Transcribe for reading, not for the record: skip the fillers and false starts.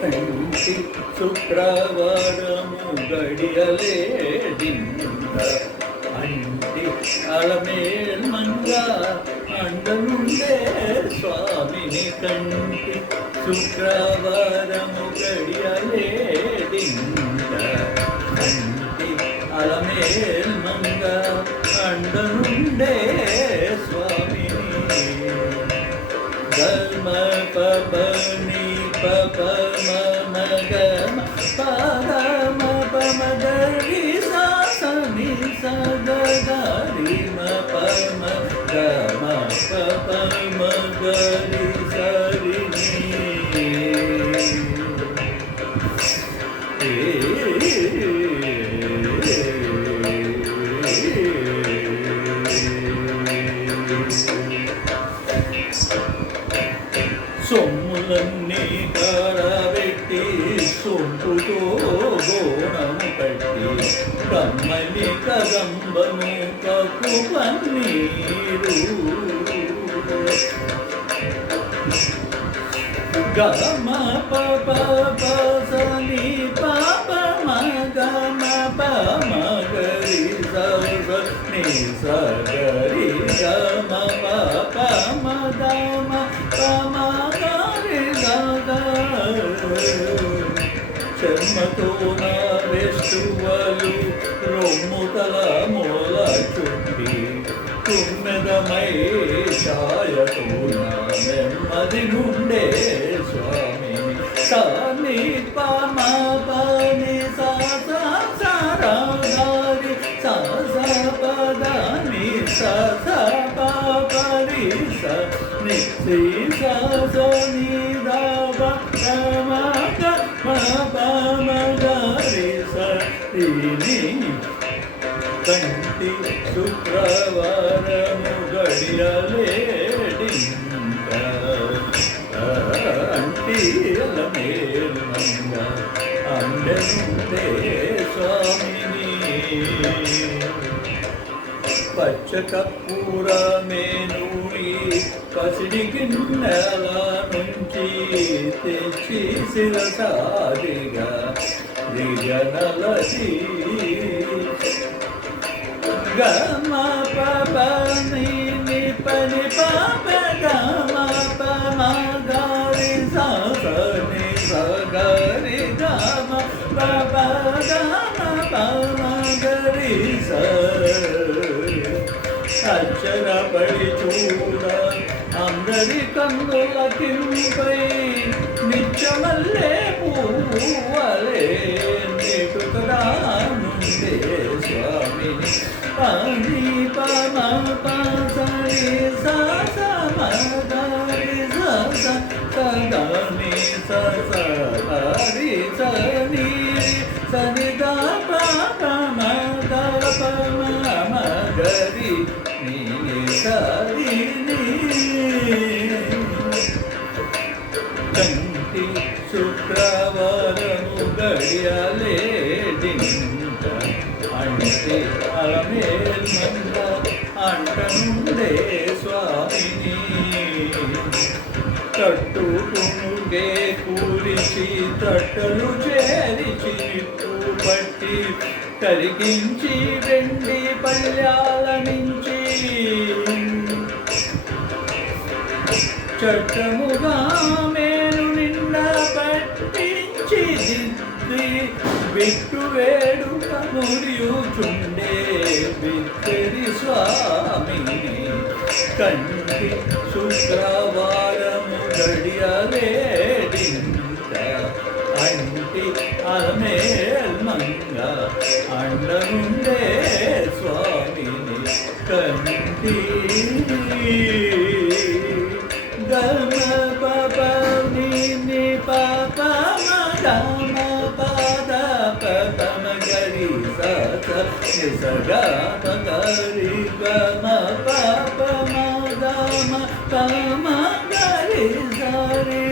కంటి శుక్రవారము గడియలేడింద అంటి అలమేల్మంగా అండనుండే స్వామిని కంటి శుక్రవారము గడియలేడింద అంటి అలమేల్మంగా అండనుండే స్వామిని ధర్మ పపని పప మమ గమ పరమ పమ గరి సాసని సగరి మ పమ గమ పమ గరి సరి సొమ్ములన్నీ కారబెట్టి సొంపుతో గోణము కట్టి కమ్మని కదంబను కప్పు పన్నీరు గమ పప పసని పాప మగమ పమ గరి సని సగరి గమ పప మగమ పమ చర్మతో నా వెస్తువలు రొమ్ముతల మూల చుట్టి తుమ్మెదమై ఛాయతో నా నెమ్మది నుండే స్వామిని సాని పమ పని సారాగారి పదని పరి ని శ్రీ సని రావ కంటి శుక్రవారము గడియలేడింద అంటి అలమేల్మంగ అండనుండే స్వామిని పచ్చ కర్పూరమేనూరి పసిడి గిన్నెల నుంచి తెచ్చి శిరసాదిగా దిగనలసి గమ పని పని పాప గమ పమ గరి సని సగరి గమ పమ గమ పమ గరి అక్షరపడి చూడ అందరి కన్నుల కింపై నిత్యమల్లే పూవలే నిటుకరానుండే స్వామిని పని పమ పసరి సమగరి సని సరి సని సని ద పమ పమ గరి నీ సరి కంటి శుక్రవారము గడియలేడింద అంటే అలమేల్మంగ అంటనుండే స్వామిని తట్టుకునుగే కూలిచి తట్టలు చేరిచి నిప్పు పట్టి కరిగించి వెండి పళ్ళ్యాల నుంచి చట్టముగా మేలు నిండా పట్టించి దిద్ది బిట్టు వేడుక మురియుచుండే బిత్తరి స్వామిని కంటి శుక్రవారము గడియలేడింద అంటి అలమేల్మంగ అండనుండే స్వామిని కంటి గమ పప ని పప గమ పద పమ గరి సగ గరి గమ పప గమ పమ గరి సరి